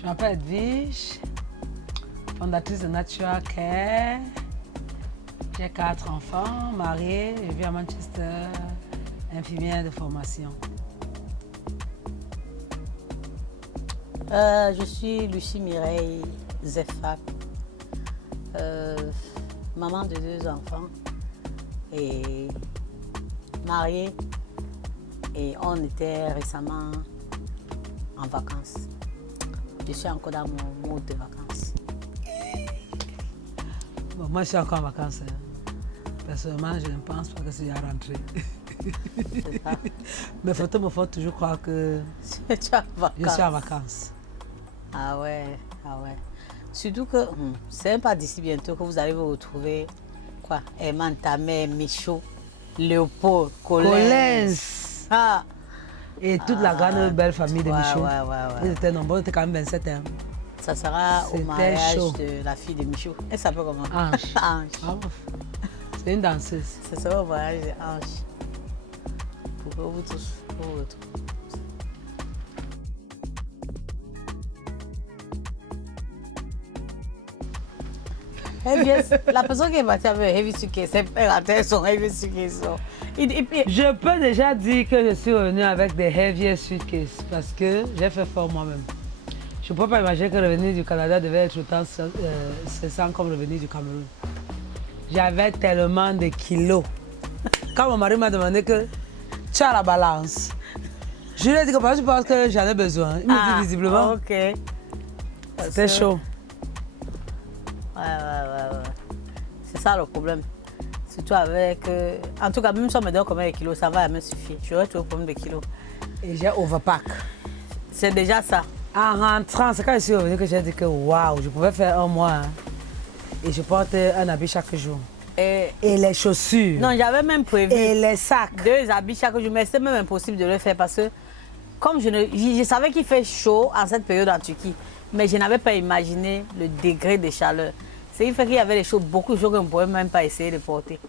Je m'appelle Edwige, fondatrice de Natural Care. J'ai 4 enfants, mariée, je vis à Manchester, infirmière de formation. Je suis Lucie Mireille Zefak, maman de 2 enfants et mariée. Et on était récemment en vacances. Je suis encore dans mon mode de vacances. Bon, moi, je suis encore en vacances. Personnellement, je ne pense pas que c'est à rentrer. C'est ça. Mes photos me font toujours croire que Tu es en vacances. je suis en vacances. Ah ouais, ah ouais. Surtout que c'est même pas d'ici bientôt que vous allez vous retrouver. Quoi? Eman, Tamé, Michaud, Léopold, Collins. Ah! Et toute la grande belle famille de Michaud. Ouais. Ils étaient nombreux, ils étaient quand même 27 ans. Ça sera au C'était mariage chaud. de la fille de Michaud. Elle s'appelle comment? Ange. Ange. Ah, c'est une danseuse. Ça sera au mariage de Ange. Pour que vous tous vous retrouvez. La personne qui est partie avec Heavy Suitcase, elle raté son Heavy Suitcase. Je peux déjà dire que je suis revenue avec des heavier suitcases parce que j'ai fait fort moi-même. Je ne peux pas imaginer que revenir du Canada devait être autant stressant comme revenir du Cameroun. J'avais tellement de kilos. Quand mon mari m'a demandé que tu as la balance, je lui ai dit que je pense que j'en ai besoin. Il me dit visiblement. Ok. C'était chaud. Ouais. C'est ça le problème. Surtout avec... en tout cas, même si on me donne combien de kilos, ça va me suffire. J'aurais toujours combien de kilos. Et j'ai overpack. C'est déjà ça. En rentrant, c'est quand je suis revenue que j'ai dit que waouh, je pouvais faire 1 mois. Hein. Et je porte un habit chaque jour. Et les chaussures. Non, j'avais même prévu. Et les sacs. 2 habits chaque jour, mais c'était même impossible de le faire parce que comme je savais qu'il fait chaud en cette période en Turquie, mais je n'avais pas imaginé le degré de chaleur. C'est qu'il fait qu'il y avait des choses, beaucoup de choses qu'on ne pouvait même pas essayer de porter.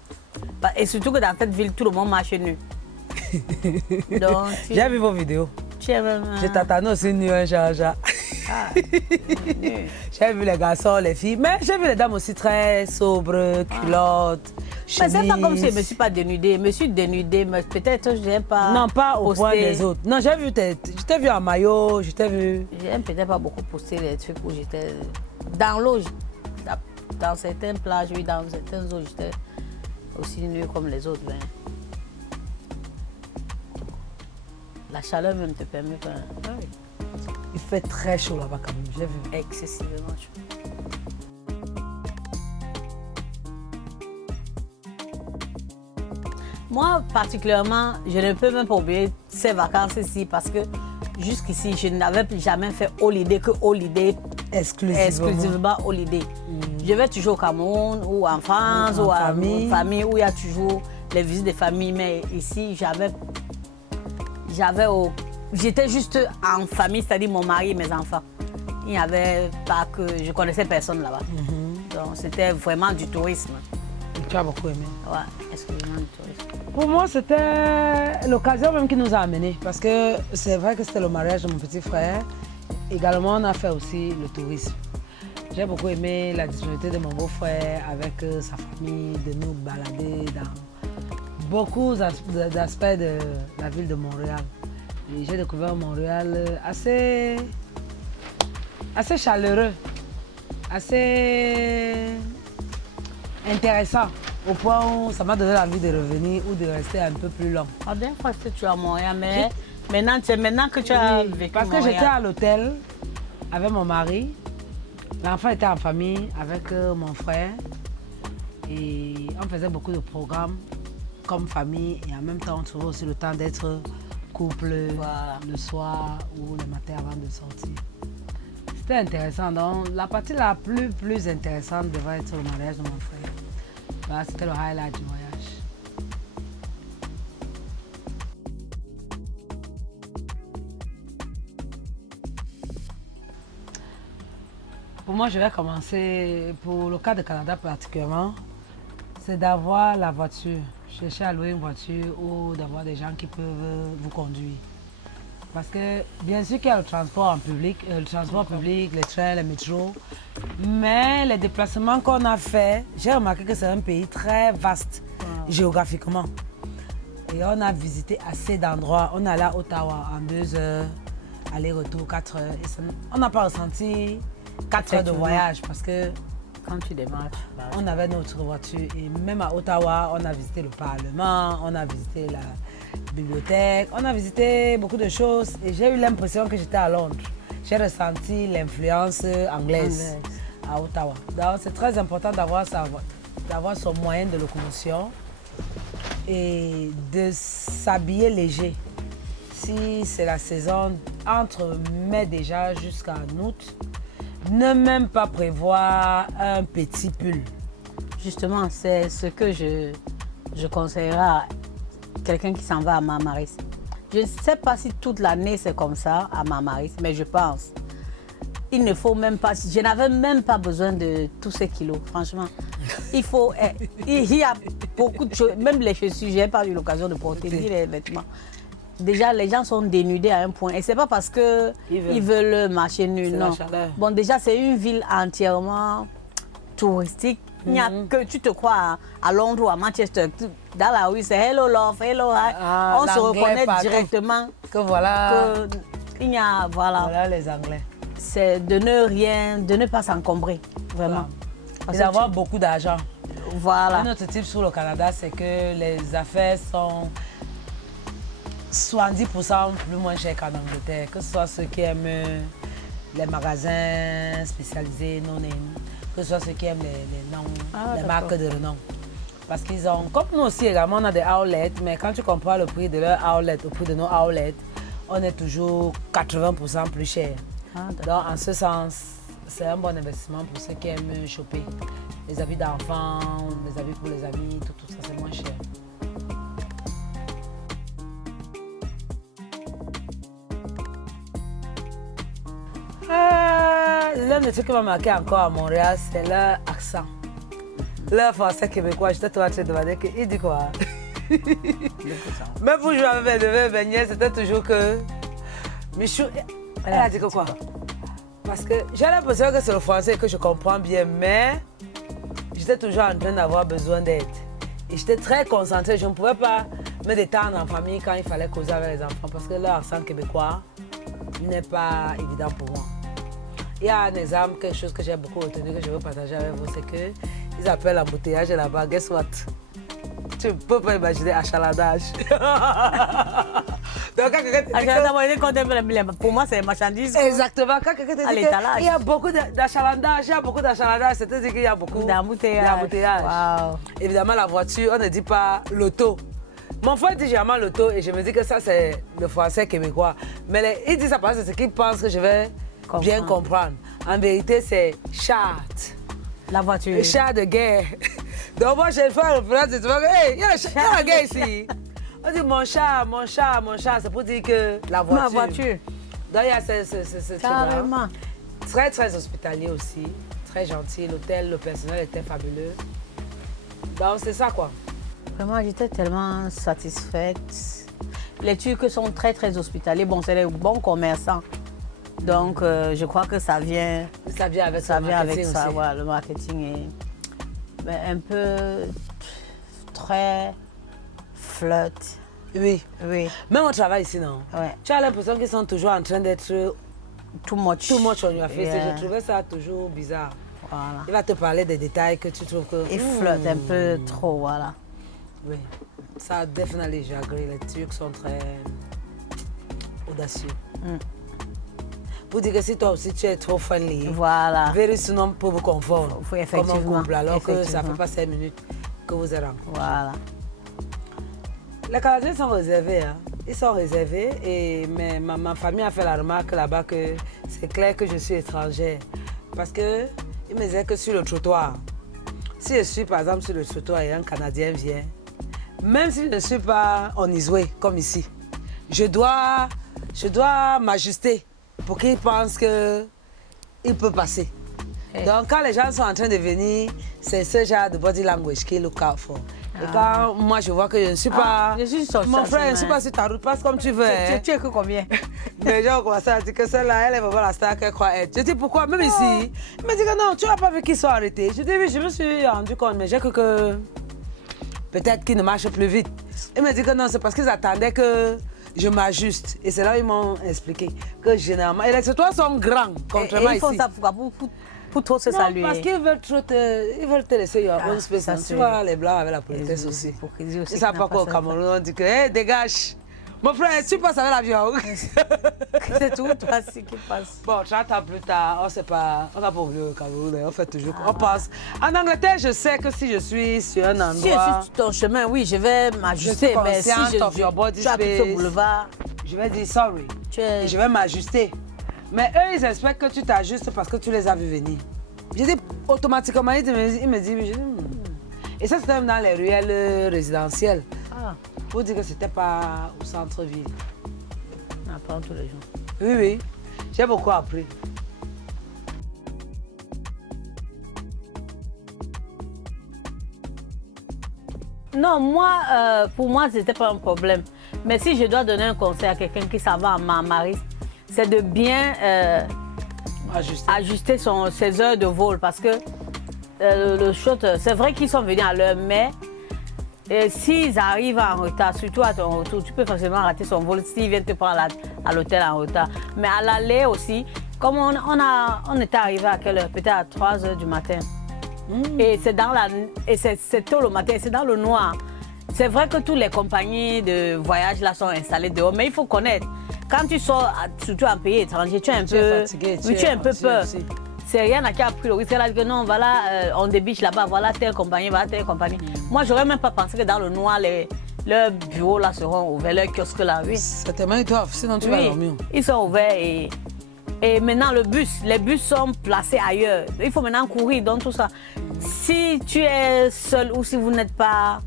Et surtout que dans cette ville, tout le monde marche nu. Donc, j'ai vu vos vidéos. Je t'attendais aussi nu, hein, Jaja. J'ai vu les garçons, les filles, mais j'ai vu les dames aussi très sobres, culottes, chemises. Mais c'est pas comme si je ne me suis pas dénudée. Je me suis dénudée, mais peut-être je n'ai pas. Non, pas au point des autres. Non, j'ai vu, je t'ai vu en maillot, je t'ai vu. J'aime peut-être pas beaucoup poster les trucs où j'étais dans l'eau. Dans certaines plages, oui, dans certaines eaux, j'étais aussi nue comme les autres. Mais la chaleur même te permet pas. Oui. Il fait très chaud là-bas quand même, j'ai vu. Excessivement chaud. Moi, particulièrement, je ne peux même pas oublier ces vacances-ci parce que jusqu'ici, je n'avais jamais fait holiday que holiday. Exclusivement holiday. Je vais toujours au Cameroun ou en France ou en famille où il y a toujours les visites de famille. Mais ici, j'étais juste en famille, c'est-à-dire mon mari et mes enfants. Il n'y avait pas que... Je connaissais personne là-bas. Donc, c'était vraiment du tourisme. Et tu as beaucoup aimé? Ouais, exclusivement du tourisme. Pour moi, c'était l'occasion même qui nous a amenés. Parce que c'est vrai que c'était le mariage de mon petit frère. Également, on a fait aussi le tourisme. J'ai beaucoup aimé la disponibilité de mon beau-frère avec sa famille, de nous balader dans beaucoup d'aspects de la ville de Montréal. Et j'ai découvert Montréal assez chaleureux, assez intéressant, au point où ça m'a donné envie de revenir ou de rester un peu plus long. La dernière fois que tu es à Montréal, mais maintenant que tu as vécu parce que j'étais à l'hôtel avec mon mari. L'enfant était en famille avec mon frère et on faisait beaucoup de programmes comme famille et en même temps on trouvait aussi le temps d'être couple le soir ou le matin avant de sortir. C'était intéressant. Donc la partie la plus intéressante devait être le mariage de mon frère. Bah, c'était le highlight du voyage. Pour moi, je vais commencer, pour le cas de Canada particulièrement, c'est d'avoir la voiture. Chercher à louer une voiture ou d'avoir des gens qui peuvent vous conduire. Parce que bien sûr qu'il y a le transport en public, les trains, les métros, mais les déplacements qu'on a faits, j'ai remarqué que c'est un pays très vaste géographiquement. Et on a visité assez d'endroits. On est allé à Ottawa en 2 heures, aller-retour 4 heures. Et on n'a pas ressenti 4 heures de voyage parce que quand tu démarres, on avait notre voiture. Et même à Ottawa, on a visité le Parlement, on a visité la bibliothèque, on a visité beaucoup de choses. Et j'ai eu l'impression que j'étais à Londres. J'ai ressenti l'influence anglaise à Ottawa. Donc c'est très important d'avoir son moyen de locomotion et de s'habiller léger. Si c'est la saison entre mai déjà jusqu'à août, ne même pas prévoir un petit pull. Justement, c'est ce que je conseillerais à quelqu'un qui s'en va à Mamaris. Je ne sais pas si toute l'année c'est comme ça à Mamaris, mais je pense. Il ne faut même pas, je n'avais même pas besoin de tous ces kilos, franchement. Il y a beaucoup de choses, même les chaussures, je n'ai pas eu l'occasion de porter ni les vêtements. Déjà, les gens sont dénudés à un point. Et ce n'est pas parce qu'ils veulent marcher nu, non. Bon, déjà, c'est une ville entièrement touristique. Il n'y a que, tu te crois à Londres ou à Manchester, dans la rue, c'est hello love, hello hi. On se reconnaît directement que voilà. Il y a, voilà les Anglais. C'est de ne pas s'encombrer, vraiment. Et d'avoir beaucoup d'argent. Voilà. Un autre type sur le Canada, c'est que les affaires sont 70% plus moins chères qu'en Angleterre, que ce soit ceux qui aiment les magasins spécialisés, non-name, que ce soit ceux qui aiment les noms, les marques de renom. Parce qu'ils ont, comme nous aussi également, on a des outlets, mais quand tu compares le prix de leur outlet au prix de nos outlets, on est toujours 80% plus cher. Donc, en ce sens, c'est un bon investissement pour ceux qui aiment choper. Les habits d'enfants, les habits pour les amis, tout ça, c'est moins cher. L'un des trucs qui m'a marqué encore à Montréal, c'est leur accent. Leur français québécois, j'étais toujours en train de demander qu'il dit quoi. Même pour jouer avec mes beignets, c'était toujours que Michou, elle a dit que quoi? Parce que j'ai l'impression que c'est le français que je comprends bien, mais j'étais toujours en train d'avoir besoin d'aide. Et j'étais très concentrée, je ne pouvais pas me détendre en famille quand il fallait causer avec les enfants parce que leur accent québécois n'est pas évident pour moi. Il y a un exemple, quelque chose que j'ai beaucoup retenu, que je veux partager avec vous, c'est qu'ils appellent l'embouteillage là-bas, guess what? Tu ne peux pas imaginer achalandage. Donc, pour moi, c'est les marchandises. Exactement. Quand quelqu'un te dit qu'il y a beaucoup d'achalandage, c'est-à-dire qu'il y a beaucoup d'embouteillages. Wow. Évidemment, la voiture, on ne dit pas l'auto. Mon frère dit généralement l'auto et je me dis que ça, c'est le français québécois. Mais il dit ça parce que c'est qu'il pense que je vais bien comprendre. En vérité, c'est char. La voiture. Le char de guerre. Donc moi, j'ai fait un phrase, tu vois, hey, il y a un gars ici. On dit mon char, c'est pour dire que la voiture. Ma voiture. Donc il y a ce carrément. Très, très hospitalier aussi. Très gentil. L'hôtel, le personnel était fabuleux. Donc c'est ça quoi. Vraiment, j'étais tellement satisfaite. Les Turcs sont très, très hospitaliers. Bon, c'est des bons commerçants. Donc, je crois que ça vient avec ça. Ouais, le marketing est un peu très flirt. Oui. Même au travail ici, non? Ouais. Tu as l'impression qu'ils sont toujours en train d'être too much on your face. Yeah. Je trouvais ça toujours bizarre. Voilà. Il va te parler des détails que tu trouves que... Il flotte un peu trop, voilà. Oui. Ça, définitivement, j'ai agree. Les Turcs sont très audacieux. Pour dire que si toi aussi tu es trop friendly, voilà. very soon on peut vous confondre comme un couple alors que ça ne fait pas 5 minutes que vous êtes rencontrés. Voilà. Les Canadiens sont réservés, hein. Ils sont réservés, mais ma famille a fait la remarque là-bas que c'est clair que je suis étrangère. Parce qu'ils me disaient que sur le trottoir, si je suis par exemple sur le trottoir et un Canadien vient, même si je ne suis pas en Isoué comme ici, je dois m'ajuster pour qu'il pense qu'il peut passer. Hey. Donc quand les gens sont en train de venir, c'est ce genre de body language qu'ils look out for. Et quand moi je vois que je ne suis pas... je suis sur mon frère, je ne suis pas sur ta route, passe comme tu veux. Tu es que combien? Les gens ont commencé à dire que celle-là, elle est vraiment la star qu'elle croit être. Je dis pourquoi? Même ici, il m'a dit que non, tu n'as pas vu qu'ils sont arrêtés. Je dis oui, je me suis rendu compte, mais j'ai cru que peut-être qu'ils ne marchent plus vite. Il m'a dit que non, c'est parce qu'ils attendaient que je m'ajuste. Et c'est là qu'ils m'ont expliqué que généralement, et les trottoirs sont grands, contrairement et ils font ici. ça pour trop se saluer. Parce qu'ils veulent te laisser your own space. Tu vois, les blancs avec la politesse aussi. Ils ne savent pas quoi au Cameroun, on dit que, hé, dégage. Mon frère, tu passes avec l'avion. C'est tout, toi, ce qui passe. Bon, 30 ans plus tard, on n'a pas oublié le Cameroun, on fait toujours, on passe. En Angleterre, je sais que si je suis sur un endroit... Si je suis sur ton chemin, oui, je vais m'ajuster, mais si je suis sur ce boulevard... Je vais dire sorry, et je vais m'ajuster. Mais eux, ils espèrent que tu t'ajustes parce que tu les as vus venir. Je dis automatiquement, ils me disent, Et ça, c'était même dans les ruelles résidentielles. Ah. Pour dire que c'était pas au centre-ville. On apprend tous les jours. Oui, oui. J'ai beaucoup appris. Non, moi, pour moi, c'était pas un problème. Mais si je dois donner un conseil à quelqu'un qui s'en va en Marie, c'est de bien ajuster ses heures de vol. Parce que le shot, c'est vrai qu'ils sont venus à l'heure, mais s'ils arrivent en retard, surtout à ton retour, tu peux facilement rater son vol s'ils viennent te prendre à l'hôtel en retard. Mais à l'aller aussi, comme on était arrivé à quelle heure? Peut-être à 3 h du matin. Et c'est tôt le matin, c'est dans le noir. C'est vrai que toutes les compagnies de voyage là sont installées dehors, mais il faut connaître. Quand tu sors, surtout en pays étranger, tu es un peu fatigué, tu as un peu peur. C'est rien qui a pris le risque. Elle a dit que non, voilà, on débiche là-bas, voilà telle compagnie, voilà telle compagnie. Moi, j'aurais même pas pensé que dans le noir, leurs bureaux là seront ouverts, leurs kiosques là, oui. Certainement, ils doivent, sinon tu vas dormir. Ils sont ouverts et maintenant les bus sont placés ailleurs. Il faut maintenant courir dans tout ça. Si tu es seul ou si vous n'êtes pas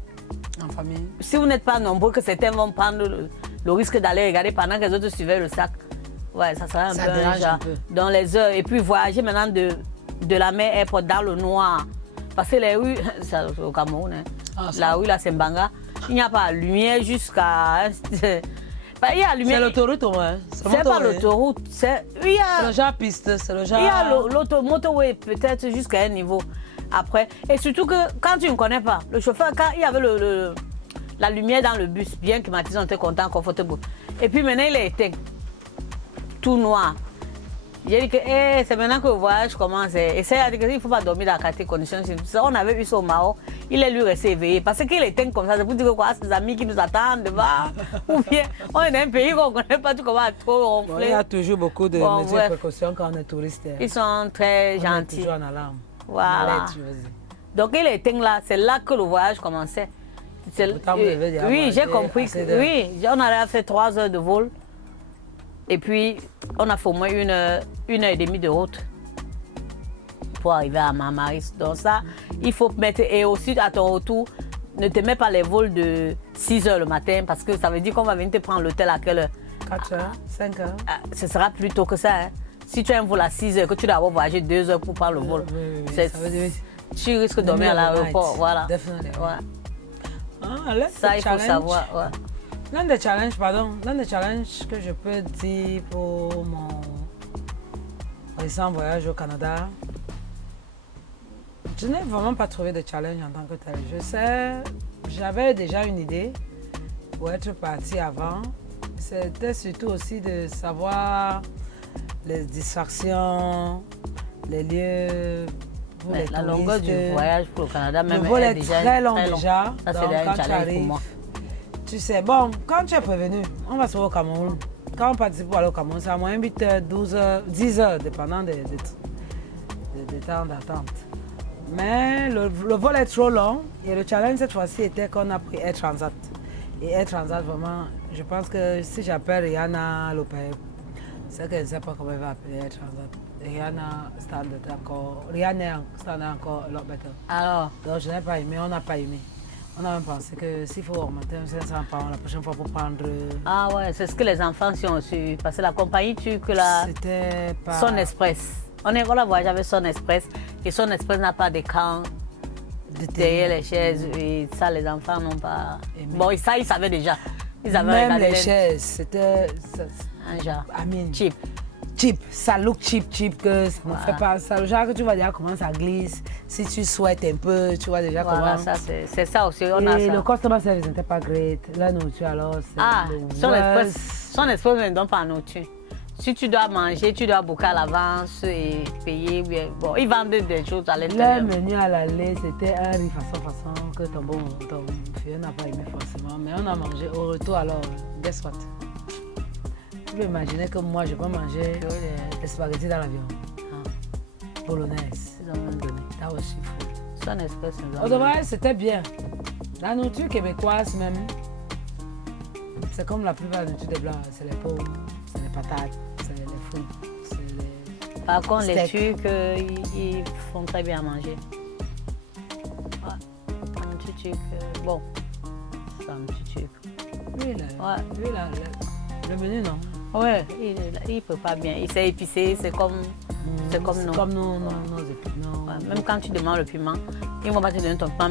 en famille, si vous n'êtes pas nombreux, que certains vont prendre le risque d'aller regarder pendant que les autres suivaient le sac. Ouais, ça sera un peu dans les heures. Et puis voyager maintenant de la mer Airport dans le noir. Parce que les rues, c'est au Cameroun, hein. La rue là c'est Mbanga. Il n'y a pas de lumière jusqu'à... Il y a lumière. C'est l'autoroute au moins. C'est pas l'autoroute. C'est le genre piste, c'est le genre... Il y a l'automotoway peut-être jusqu'à un niveau après. Et surtout que quand tu ne connais pas, le chauffeur, quand il y avait la lumière dans le bus, bien climatisé, on était content, confortable. Et puis maintenant il est éteint. Tout noir. J'ai dit que c'est maintenant que le voyage commence. Et ça, il a dit qu'il ne faut pas dormir dans les conditions. On avait eu ça au Maroc. Il est lui resté éveillé. Parce qu'il était comme ça. C'est pour dire que quoi, ses amis qui nous attendent devant. Ou bien, on est dans un pays qu'on ne connaît pas, tu commences à trop ronfler. Bon, il y a toujours beaucoup de mesures de précaution quand on est touriste. Ils sont très gentils. On est toujours en alarme. Voilà. Donc il était là. C'est là que le voyage commençait. Oui, j'ai compris. Oui, on avait fait 3 heures de vol. Et puis, on a fait au moins 1 heure et demie de route pour arriver à Mamaris. Donc ça, il faut mettre... Et aussi, à ton retour, ne te mets pas les vols de 6 heures le matin parce que ça veut dire qu'on va venir te prendre l'hôtel à quelle heure? 4 heures, 5 heures. Ce sera plus tôt que ça. Hein. Si tu as un vol à 6 heures, que tu dois avoir voyagé 2 heures pour prendre le vol, ça veut dire... tu risques de dormir à l'aéroport. Voilà. Ouais. Ça, il faut savoir. Ouais. L'un des challenges que je peux dire pour mon récent voyage au Canada, je n'ai vraiment pas trouvé de challenge en tant que tel. Je sais, j'avais déjà une idée pour être partie avant. C'était surtout aussi de savoir les distractions, les lieux pour les touristes. La longueur du voyage pour le Canada même le vol est déjà très long déjà. Ça, c'est un challenge pour moi. Tu sais, bon, quand tu es prévenu, on va se voir au Cameroun. Quand on participe pour aller au Cameroun, c'est à moins 8 heures, 12 heures, 10 heures, dépendant des temps d'attente. Mais le vol est trop long et le challenge cette fois-ci était qu'on a pris Air Transat. Et Air Transat, vraiment, je pense que si j'appelle Rihanna Lopez, c'est que je ne sais pas comment elle va appeler Air Transat. Rihanna Standard encore, Rihanna Standard encore a lot better. Alors? Donc je n'ai pas aimé, on n'a pas aimé. On a même pensé que s'il faut augmenter un 500 pounds la prochaine fois pour prendre... Ah ouais, c'est ce que les enfants ont su. Parce que la compagnie turque, c'était pas... Son Express. On a voyagé avec Son Express. Et Son Express n'a pas d'écran derrière les chaises. Et ça, les enfants n'ont pas... Aimé. Bon, ça, ils savaient déjà. Ils avaient Même regardé les chaises, c'était... un genre Amine. cheap. Cheap, ça look cheap, que ça ne Voilà. fait pas ça. Le genre que tu vois déjà comment ça glisse. Si tu souhaites un peu, tu vois déjà Voilà, comment... ça, c'est ça aussi. On a Et ça. le customer service n'était pas great. La nourriture alors, c'est Ah, le son worst. espoir ne donne pas la nourriture. Si tu dois manger, tu dois booker à l'avance et payer. Bon, ils vendent des choses à Le l'intérieur. menu à l'aller, c'était un riz façon que ton fille n'a pas aimé forcément. Mais on a mangé au retour alors, guess what? Tu peux imaginer que moi, je peux manger des spaghettis dans l'avion. Bolognaise. Ils ont même donné. That was shit food. Son espèce nous a Otherwise, c'était bien. La nourriture québécoise même, c'est comme la plupart des nourritures des blancs. C'est les pommes, c'est les patates, c'est les fruits, c'est les... Par contre, les steak. Turcs, ils font très bien à manger. Ouais. Un petit truc, bon, c'est un petit truc. Lui, là, Ouais. lui, là, le menu, non. Ouais, il peut pas bien. Il s'est épicé, c'est comme nous. Comme nos épis. Ouais, même quand tu demandes le piment, ils vont pas te donner ton piment.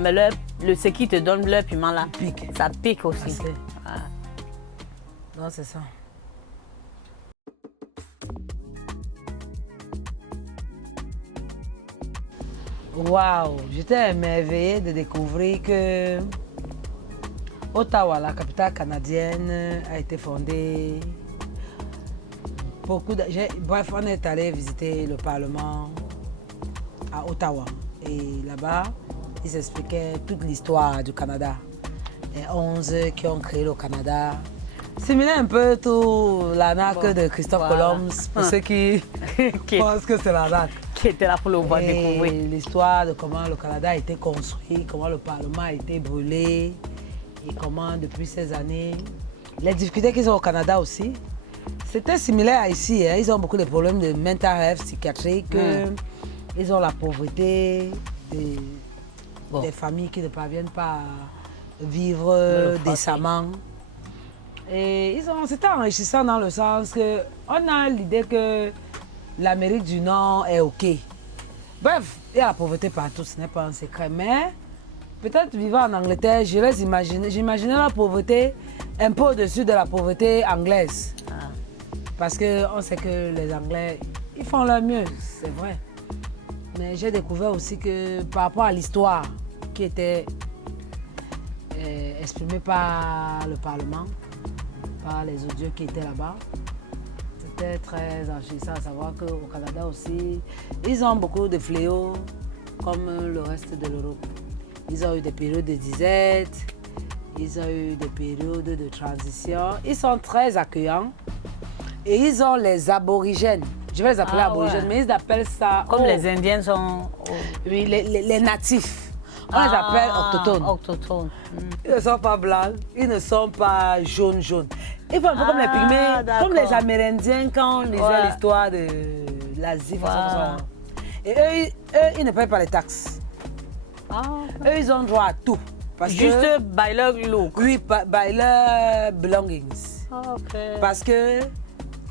Mais ce qui te donne leur piment là, Pique. ça pique aussi. Assez. Ouais. Non, c'est ça. Waouh, j'étais émerveillée de découvrir que Ottawa, la capitale canadienne, a été fondée. Bref, on est allé visiter le Parlement à Ottawa. Et là-bas, ils expliquaient toute l'histoire du Canada. Les 11 qui ont créé le Canada. Similaire un peu tout l'arnaque de Christophe voilà. Colomb, pour ceux qui pensent que c'est l'arnaque. Qui était là pour le voir Et découvrir. l'histoire de comment le Canada a été construit, comment le Parlement a été brûlé et comment depuis ces années, les difficultés qu'ils ont au Canada aussi, c'était similaire à ici. Hein. Ils ont beaucoup de problèmes de mental health psychiatrique, ils ont la pauvreté, des familles qui ne parviennent pas à vivre décemment. Et c'était enrichissant dans le sens que on a l'idée que l'Amérique du Nord est OK. Bref, il y a la pauvreté partout, ce n'est pas un secret. Mais peut-être vivant en Angleterre, j'imaginais la pauvreté un peu au-dessus de la pauvreté anglaise. Ah. Parce qu'on sait que les Anglais, ils font leur mieux, c'est vrai. Mais j'ai découvert aussi que par rapport à l'histoire qui était exprimée par le Parlement, par les audios qui étaient là-bas, c'était très enrichissant à savoir qu'au Canada aussi, ils ont beaucoup de fléaux comme le reste de l'Europe. Ils ont eu des périodes de disette, ils ont eu des périodes de transition. Ils sont très accueillants et ils ont les aborigènes. Je vais les appeler aborigènes, mais ils appellent ça... Comme les Indiens sont... Oui, les natifs. On les appelle autochtones. Autochtones. Ils ne sont pas blancs, ils ne sont pas jaunes. Ils font un peu comme les pygmées, comme les Amérindiens quand on lisait l'histoire de l'Asie. Et eux, ils ne payent pas les taxes. Eux, ils ont droit à tout. Parce Juste que, by leur look. oui, by leur belongings. Parce que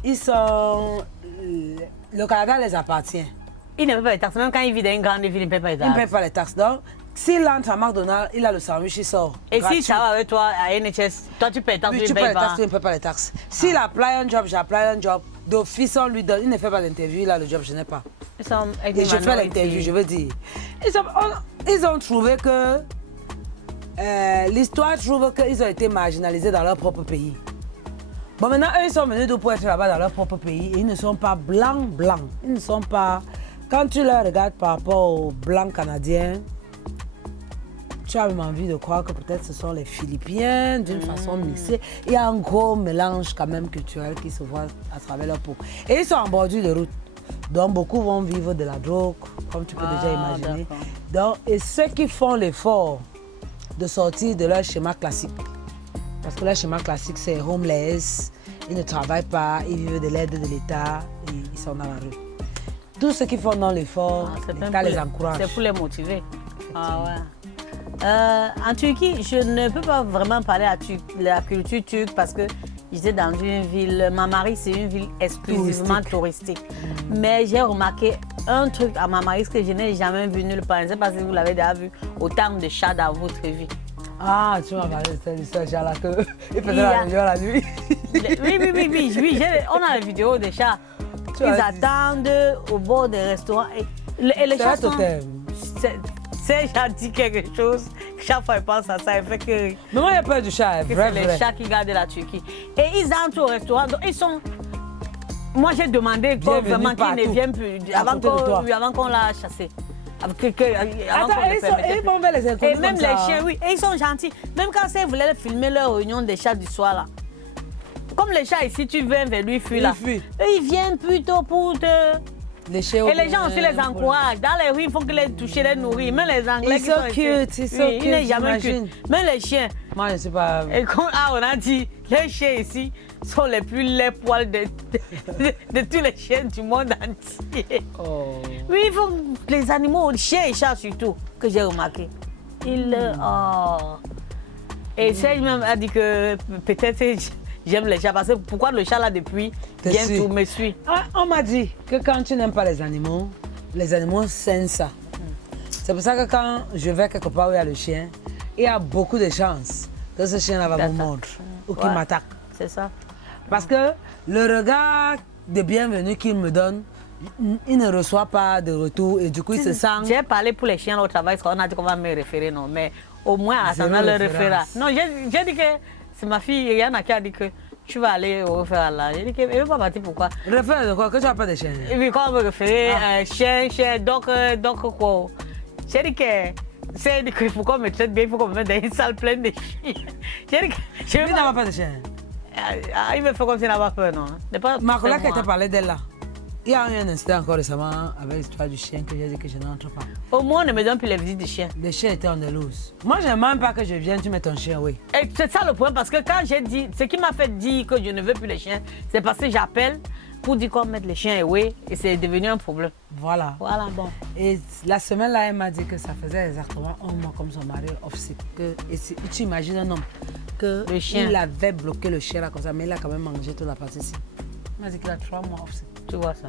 ils sont... Le Canada les appartient. Ils ne paient pas les taxes. Même quand ils vivent dans une grande ville, ils ne paient pas les Ils ne taxes. payent pas les taxes. Donc, s'il entre à McDonald's, il a le sandwich, il sort. Et gratuit. si tu vas avec toi à NHS, toi tu payes les taxes, Oui, tu tu ne payes payes les taxes, pas. tu ne payes pas les taxes. S'il apply un job, j'apply un job. D'office, on lui donne. Il ne fait pas d'interview, là, le job, je n'ai pas. Ils sont avec Et des je fais l'interview, minorités. je veux dire. Ils ont trouvé que... l'histoire trouve qu'ils ont été marginalisés dans leur propre pays. Bon, maintenant, eux, ils sont venus pour être là-bas dans leur propre pays et ils ne sont pas blancs. Ils ne sont pas... Quand tu les regardes par rapport aux blancs canadiens, tu as même envie de croire que peut-être ce sont les Philippiens d'une façon mixée. Il y a un gros mélange quand même culturel qui se voit à travers leur peau. Et ils sont en bordure de route. Donc, beaucoup vont vivre de la drogue, comme tu peux déjà imaginer. Donc, et ceux qui font l'effort de sortir de leur schéma classique, parce que leur schéma classique, c'est homeless, ils ne travaillent pas, ils vivent de l'aide de l'État, et ils sont dans la rue. Tous ceux qui font dans l'effort, l'État les encourage. C'est pour les motiver. En Turquie, je ne peux pas vraiment parler de la culture turque parce que j'étais dans une ville, Marmaris, c'est une ville exclusivement touristique. Mais j'ai remarqué un truc à ma mari que je n'ai jamais vu nulle part. Je ne sais pas si vous l'avez déjà vu, autant de chats dans votre vie. Ah, tu m'as parlé de cette histoire là que il faisait la réunion la nuit. Oui, on a les vidéos des chats. Ils attendent au bord des restaurants. Et les chats sont... C'est gentil quelque chose. Chaque fois, ils pensent à ça. Il fait que... Mais moi, il y a peur du chat. C'est les chats qui gardent la Turquie. Et ils entrent au restaurant. Donc, ils sont... Moi, j'ai demandé vraiment qu'ils ne viennent plus. Avant qu'on l'a chassé. Ils vont vers les inconnus. Et même les chiens, oui. Et ils sont gentils. Même quand ils voulaient filmer leur réunion des chats du soir, là. Comme les chats ici, tu viens vers lui, fuis là. Ils viennent plutôt pour te... Et les gens aussi les encouragent. Dans les rues, il faut que les toucher, les nourrir. Même les Anglais qui sont cute, ils sont cute, ils n'est jamais cute. Même les chiens. Moi, je ne sais pas. Et comme on a dit, les chiens ici sont les plus laids poils de tous les chiens du monde entier. Oh. Oui, il faut les animaux, les chiens et chats surtout, que j'ai remarqué. Et Serge même a dit que peut-être... J'aime les chats parce que pourquoi le chat là depuis bientôt me suit. On m'a dit que quand tu n'aimes pas les animaux saignent ça. C'est pour ça que quand je vais quelque part où il y a le chien, il y a beaucoup de chances que ce chien là va me mordre ou qu'il m'attaque. C'est ça. Parce que le regard de bienvenue qu'il me donne, il ne reçoit pas de retour et du coup il se sent... J'ai parlé pour les chiens là, au travail, on a dit qu'on va me référer, non, mais au moins attendant le référent. Non, j'ai dit que... C'est ma fille, Yana, qui a dit que tu vas aller au référent là. J'ai dit qu'elle ne veut pas partir, pourquoi? Référent de quoi? Que tu n'as pas de chien? Et puis quand on me référer, chien, donc quoi? J'ai dit qu'il faut qu'on me traite bien, il faut qu'on me mette dans une salle pleine de chiens. J'ai dit que... Lui n'a pas de chien? Il me fait comme s'il n'a pas peur, non? Ma collègue qui t'a parlé d'elle là. Il y a eu un instant encore récemment avec l'histoire du chien que j'ai dit que je n'entre pas. Au moins, on ne me donne plus les visites des chiens. Les chiens étaient en loose. Moi, je n'aime même pas que je vienne, tu mets ton chien, oui. Et c'est ça le problème, parce que quand j'ai dit, ce qui m'a fait dire que je ne veux plus les chiens, c'est parce que j'appelle pour dire qu'on mette les chiens away et c'est devenu un problème. Voilà. Voilà, bon. Et la semaine là, elle m'a dit que ça faisait exactement un mois comme son mari off-sick. Et tu imagines un homme que il avait bloqué le chien là comme ça, mais il a quand même mangé toute la partie ici. Il m'a dit qu'il a 3 mois off-sick. Tu vois ça.